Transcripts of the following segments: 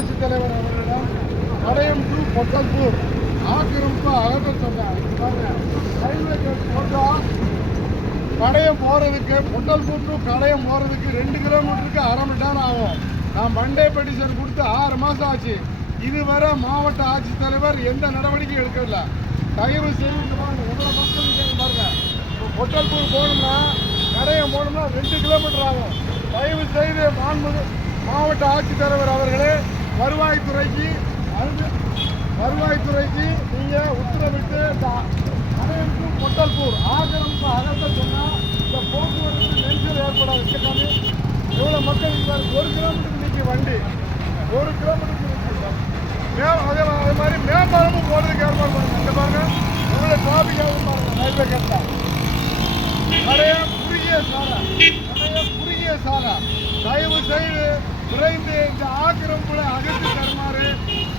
ஆட்சித்தலைவர் அவர்களிடம் கடையம் டு பொட்டல்பூர் ஆக்கிரமிப்பு அகற்ற சொன்னார். ரயில்வே கேட் போட்டா கடையம் போகிறதுக்கு பொட்டல்பூர் டு கடையம் போகிறதுக்கு ரெண்டு கிலோமீட்டருக்கு அரை மணி நேரம் ஆகும். நான் மண்டே பெட்டிஷன் கொடுத்து ஆறு மாதம் ஆச்சு. இதுவரை மாவட்ட ஆட்சித்தலைவர் எந்த நடவடிக்கையும் எடுக்கல தயவு செய்து உங்களை மக்கள் பாருங்க. பொட்டல்பூர் போகணும்னா கடையம் போகணும்னா ரெண்டு கிலோமீட்டர் ஆகும். தயவு செய்து மாண்பு மாவட்ட ஆட்சித்தலைவர் அவர்கள் வருவாய்த்துறைக்கு அது வருவாய்த்துறைக்கு நீங்கள் உத்தரவிட்டு இந்த பொட்டல்பூர் ஆக்கிரமிப்பு அகற்ற சொன்னால் இந்த போக்குவரத்து நெரிசல் ஏற்பட வச்சுக்காம எவ்வளோ மக்கள் இருக்காரு ஒரு கிலோமீட்டருக்கு நிற்கி வண்டி ஒரு கிலோமீட்டருக்கு மே அதே அது மாதிரி மேம்பாலமும் போடுறதுக்கு ஏற்பாடு பண்ணுங்க இந்த பாருங்க. எவ்வளோ டிராஃபிக் ஆகும் பாருங்க ரயில்வே கேட்டா நிறைய குறுகிய சாலை நிறைய குறுகிய தயவு செய்து விரைந்து இந்த ஆக்கிரமிப்புகளை அகற்றி தருமாறு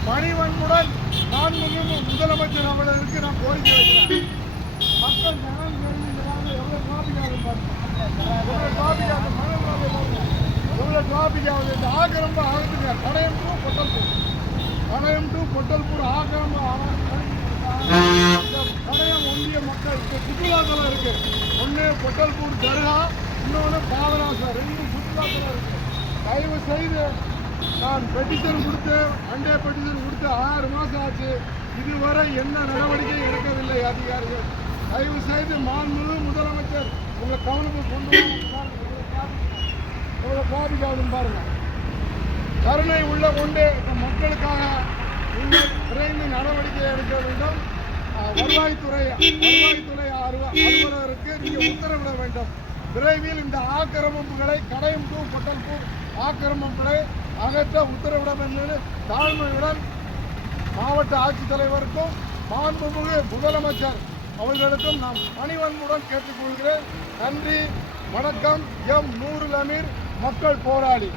பணிவன்புடன் நான் முன்னும் முதலமைச்சர் அவர்களுக்கு நான் கோரிக்கை வைக்கிறேன். மக்கள் ஜனம் எவ்வளோ டிராபிக் ஆகுது எவ்வளோ டிராபிக் ஆகுது எவ்வளோ டிராபிக் ஆகுது இந்த ஆக்கிரமிப்பு அகற்றுங்க. பணையம் டூ பொட்டல்பூர் பணையம் டூ பொட்டல்பூர் ஆக்கிரமிப்பு பணையம் ஒன்றிய மக்கள் இப்போ சுற்றுலாத்தலம் இருக்கு. ஒன்று பொட்டல்பூர் தர்கா. இன்னொன்று பாபநாசம் ரெண்டு சுற்றுலாத்தலம் இருக்கு. தயவு செய்து நான் பெட்டிஷன் கொடுத்து அண்டே பெட்டிஷன் கொடுத்து ஆறு மாதம் ஆச்சு. இதுவரை என்ன நடவடிக்கை எடுக்கவில்லை அதிகாரிகள். தயவு செய்து மாண்புமிகு முதலமைச்சர் உங்கள் கவனத்துக்கு கொண்டு உங்களை எவ்வளோ பாருங்கள் கருணை உள்ள கொண்டு இந்த மக்களுக்காக விரைந்து நடவடிக்கை எடுக்க வேண்டும். வருவாய்த்துறை வருவாய்த்துறை அலுவலருக்கு நீங்கள் உத்தரவிட வேண்டும். விரைவில் இந்த ஆக்கிரமிப்புகளை கடையும் டூ பொட்டல்பூர் ஆக்கிரமிப்புகளை அகற்ற உத்தரவிட வேண்டும் என்று தாழ்மையுடன் மாவட்ட ஆட்சித்தலைவருக்கும் மாண்புமிகு முதலமைச்சர் அவர்களுக்கும் நான் பணிவன்புடன் கேட்டுக்கொள்கிறேன். நன்றி வணக்கம். எம் நூறு அமீர் மக்கள் போராளி.